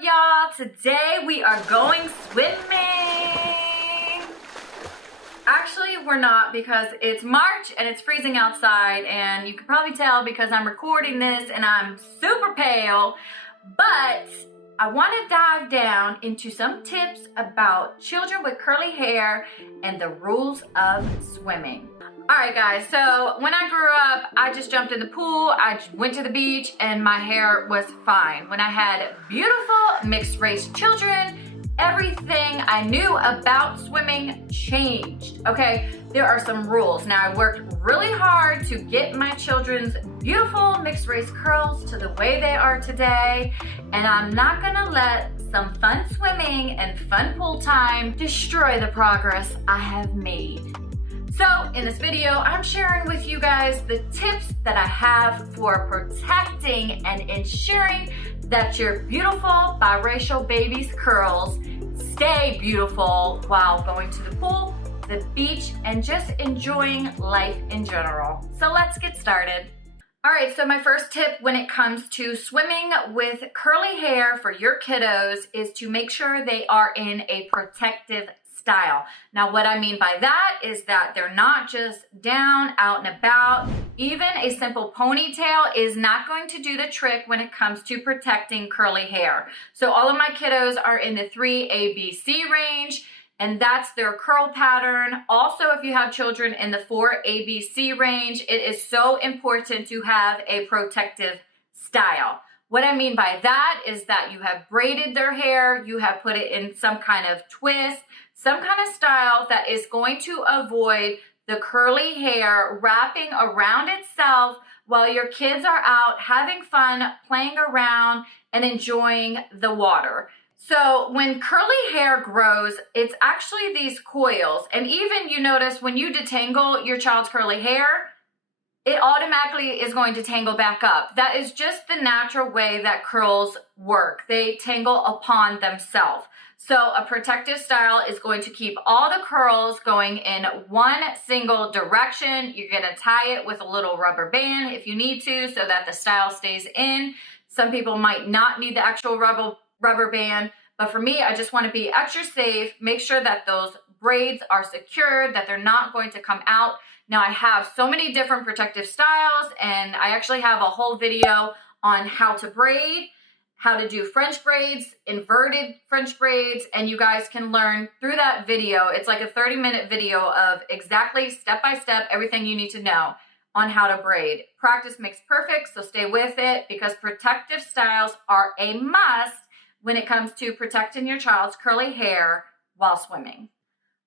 y'all? Today we are going swimming. Actually, we're not because it's March and it's freezing outside, and you can probably tell because I'm recording this and I'm super pale, but I want to dive down into some tips about children with curly hair and the rules of swimming. All right, guys, so when I grew up, I just jumped in the pool, I went to the beach, and my hair was fine. When I had beautiful mixed race children, everything I knew about swimming changed, okay? There are some rules. Now, I worked really hard to get my children's beautiful mixed race curls to the way they are today, and I'm not gonna let some fun swimming and fun pool time destroy the progress I have made. So in this video, I'm sharing with you guys the tips that I have for protecting and ensuring that your beautiful biracial baby's curls stay beautiful while going to the pool, the beach, and just enjoying life in general. So let's get started. All right, so my first tip when it comes to swimming with curly hair for your kiddos is to make sure they are in a protective style. Now, what I mean by that is that they're not just down, out and about. Even a simple ponytail is not going to do the trick when it comes to protecting curly hair. So all of my kiddos are in the 3ABC range, and that's their curl pattern. Also, if you have children in the 4ABC range, it is so important to have a protective style. What I mean by that is that you have braided their hair, you have put it in some kind of twist, some kind of style that is going to avoid the curly hair wrapping around itself while your kids are out having fun, playing around, and enjoying the water. So when curly hair grows, it's actually these coils. And even you notice when you detangle your child's curly hair, it automatically is going to tangle back up. That is just the natural way that curls work. They tangle upon themselves. So a protective style is going to keep all the curls going in one single direction. You're gonna tie it with a little rubber band if you need to so that the style stays in. Some people might not need the actual rubber band, but for me, I just wanna be extra safe, make sure that those braids are secured, that they're not going to come out. Now, I have so many different protective styles, and I actually have a whole video on how to braid, how to do French braids, inverted French braids, and you guys can learn through that video. It's like a 30-minute video of exactly step-by-step everything you need to know on how to braid. Practice makes perfect, so stay with it because protective styles are a must when it comes to protecting your child's curly hair while swimming.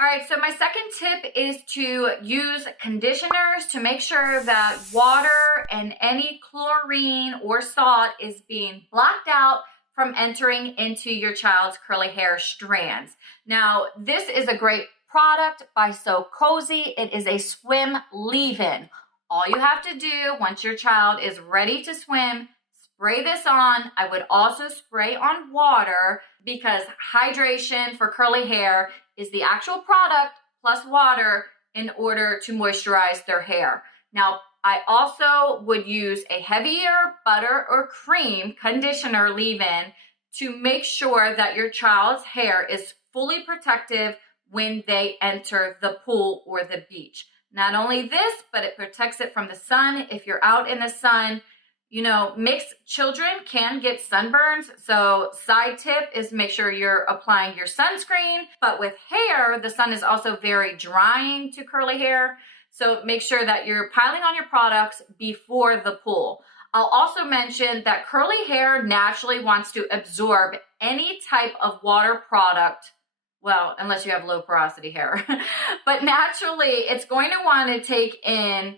All right, so my second tip is to use conditioners to make sure that water and any chlorine or salt is being blocked out from entering into your child's curly hair strands. Now, this is a great product by So Cozy. It is a swim leave-in. All you have to do once your child is ready to swim, spray this on. I would also spray on water because hydration for curly hair is the actual product plus water in order to moisturize their hair. Now, I also would use a heavier butter or cream conditioner leave-in to make sure that your child's hair is fully protective when they enter the pool or the beach. Not only this, but it protects it from the sun. If you're out in the sun, you know, mixed children can get sunburns. So side tip is make sure you're applying your sunscreen. But with hair, the sun is also very drying to curly hair. So make sure that you're piling on your products before the pool. I'll also mention that curly hair naturally wants to absorb any type of water product. Well, unless you have low porosity hair. But naturally, it's going to want to take in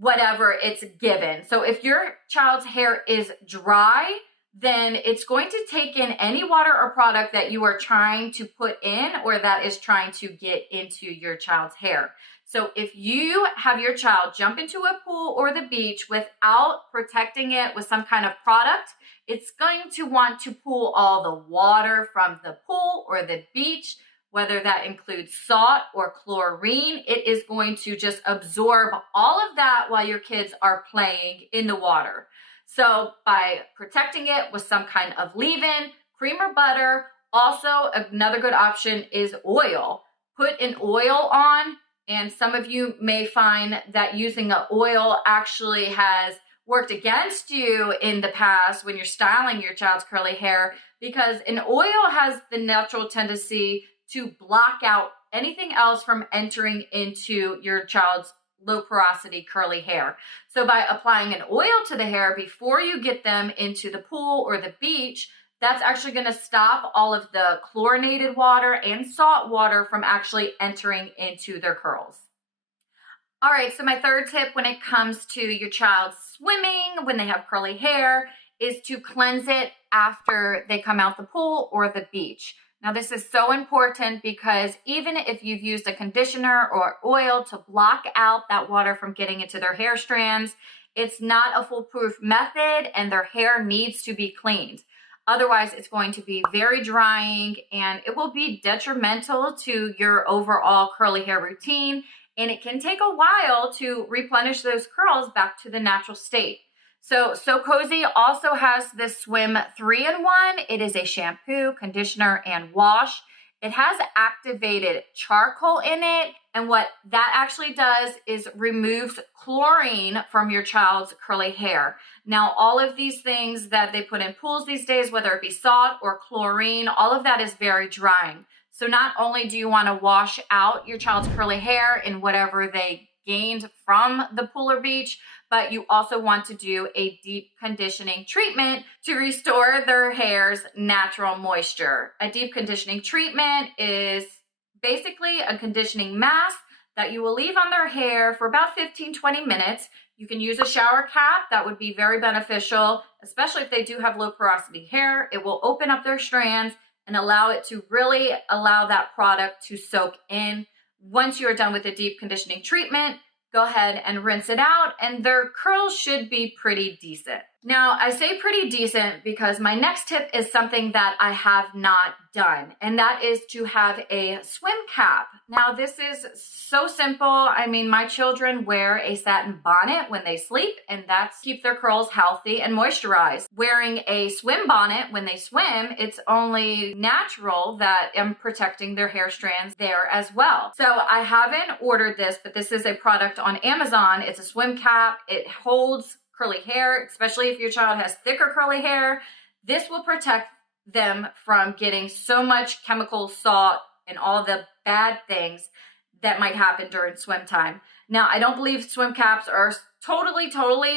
whatever it's given. So if your child's hair is dry, then it's going to take in any water or product that you are trying to put in or that is trying to get into your child's hair. So if you have your child jump into a pool or the beach without protecting it with some kind of product, it's going to want to pull all the water from the pool or the beach, whether that includes salt or chlorine. It is going to just absorb all of that while your kids are playing in the water. So by protecting it with some kind of leave-in, cream or butter. Also, another good option is oil. Put an oil on, and some of you may find that using an oil actually has worked against you in the past when you're styling your child's curly hair, because an oil has the natural tendency to block out anything else from entering into your child's low porosity curly hair. So by applying an oil to the hair before you get them into the pool or the beach, that's actually going to stop all of the chlorinated water and salt water from actually entering into their curls. All right, so my third tip when it comes to your child swimming when they have curly hair is to cleanse it after they come out the pool or the beach. Now, this is so important because even if you've used a conditioner or oil to block out that water from getting into their hair strands, it's not a foolproof method and their hair needs to be cleaned. Otherwise, it's going to be very drying and it will be detrimental to your overall curly hair routine. And it can take a while to replenish those curls back to the natural state. So Cozy also has this Swim 3-in-1. It is a shampoo, conditioner, and wash. It has activated charcoal in it. And what that actually does is removes chlorine from your child's curly hair. Now, all of these things that they put in pools these days, whether it be salt or chlorine, all of that is very drying. So not only do you want to wash out your child's curly hair in whatever they gained from the pool or beach, but you also want to do a deep conditioning treatment to restore their hair's natural moisture. A deep conditioning treatment is basically a conditioning mask that you will leave on their hair for about 15-20 minutes. You can use a shower cap. That would be very beneficial, especially if they do have low porosity hair. It will open up their strands and allow it to really allow that product to soak in. Once you are done with the deep conditioning treatment, go ahead and rinse it out, and their curls should be pretty decent. Now, I say pretty decent because my next tip is something that I have not done, and that is to have a swim cap. Now, this is so simple. I mean, my children wear a satin bonnet when they sleep, and that's keep their curls healthy and moisturized. Wearing a swim bonnet when they swim, it's only natural that I'm protecting their hair strands there as well. So I haven't ordered this, but this is a product on Amazon. It's a swim cap. It holds curly hair, especially if your child has thicker curly hair. This will protect them from getting so much chemical salt and all the bad things that might happen during swim time. Now, I don't believe swim caps are totally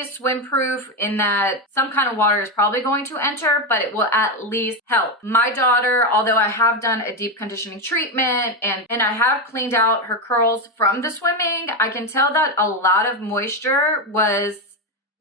swim proof in that some kind of water is probably going to enter, but it will at least help. My daughter, although I have done a deep conditioning treatment and I have cleaned out her curls from the swimming, I can tell that a lot of moisture was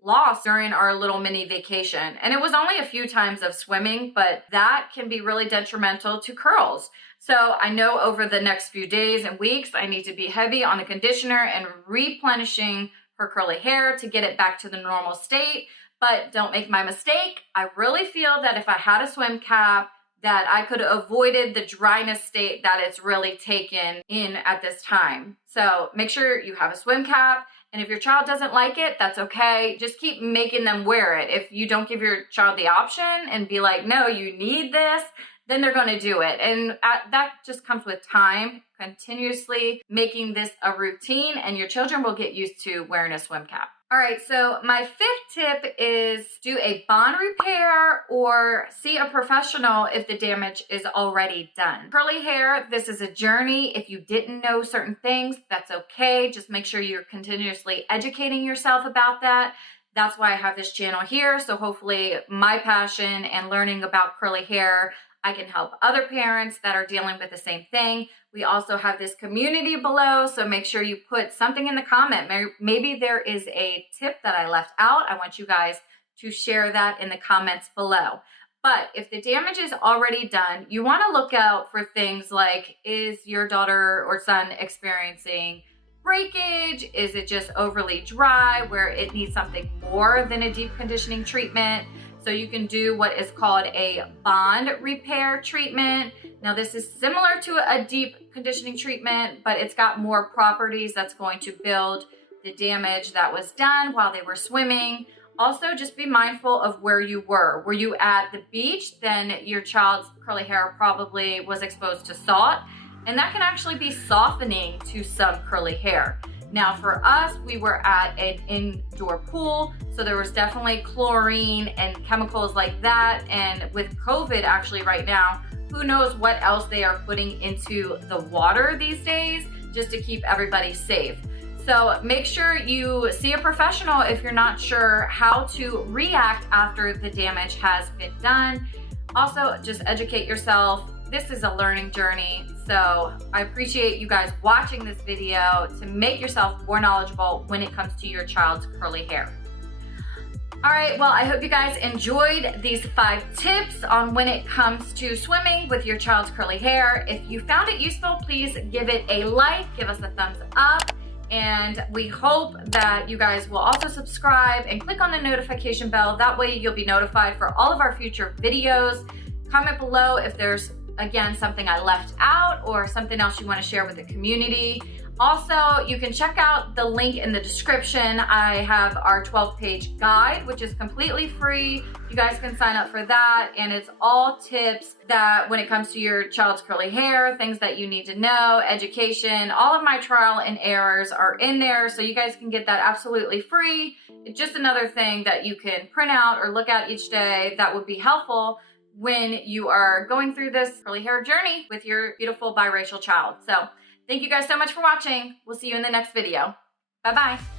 lost during our little mini vacation. And it was only a few times of swimming, but that can be really detrimental to curls. So I know over the next few days and weeks, I need to be heavy on the conditioner and replenishing her curly hair to get it back to the normal state. But don't make my mistake. I really feel that if I had a swim cap, that I could have avoided the dryness state that it's really taken in at this time. So make sure you have a swim cap. And if your child doesn't like it, that's okay. Just keep making them wear it. If you don't give your child the option and be like, no, you need this, then they're going to do it. And that just comes with time, continuously making this a routine, and your children will get used to wearing a swim cap. All right, so my fifth tip is do a bond repair or see a professional if the damage is already done. Curly hair, this is a journey. If you didn't know certain things, that's okay. Just make sure you're continuously educating yourself about that. That's why I have this channel here. So hopefully my passion and learning about curly hair, I can help other parents that are dealing with the same thing. We also have this community below, so make sure you put something in the comment. Maybe there is a tip that I left out. I want you guys to share that in the comments below. But if the damage is already done, you want to look out for things like, is your daughter or son experiencing breakage? Is it just overly dry where it needs something more than a deep conditioning treatment? So you can do what is called a bond repair treatment. Now this is similar to a deep conditioning treatment, but it's got more properties that's going to build the damage that was done while they were swimming. Also, just be mindful of where you were. Were you at the beach? Then your child's curly hair probably was exposed to salt, and that can actually be softening to some curly hair. Now for us, we were at an indoor pool, so there was definitely chlorine and chemicals like that. And with COVID actually right now, who knows what else they are putting into the water these days just to keep everybody safe. So make sure you see a professional if you're not sure how to react after the damage has been done. Also, just educate yourself. This is a learning journey, so I appreciate you guys watching this video to make yourself more knowledgeable when it comes to your child's curly hair. All right, well, I hope you guys enjoyed these 5 tips on when it comes to swimming with your child's curly hair. If you found it useful, please give it a like, give us a thumbs up, and we hope that you guys will also subscribe and click on the notification bell. That way you'll be notified for all of our future videos. Comment below if there's, again, something I left out or something else you want to share with the community. Also, you can check out the link in the description. I have our 12-page guide, which is completely free. You guys can sign up for that, and it's all tips that when it comes to your child's curly hair, things that you need to know, education, all of my trial and errors are in there, so you guys can get that absolutely free. It's just another thing that you can print out or look at each day that would be helpful when you are going through this curly hair journey with your beautiful biracial child. So thank you guys so much for watching. We'll see you in the next video. Bye-bye.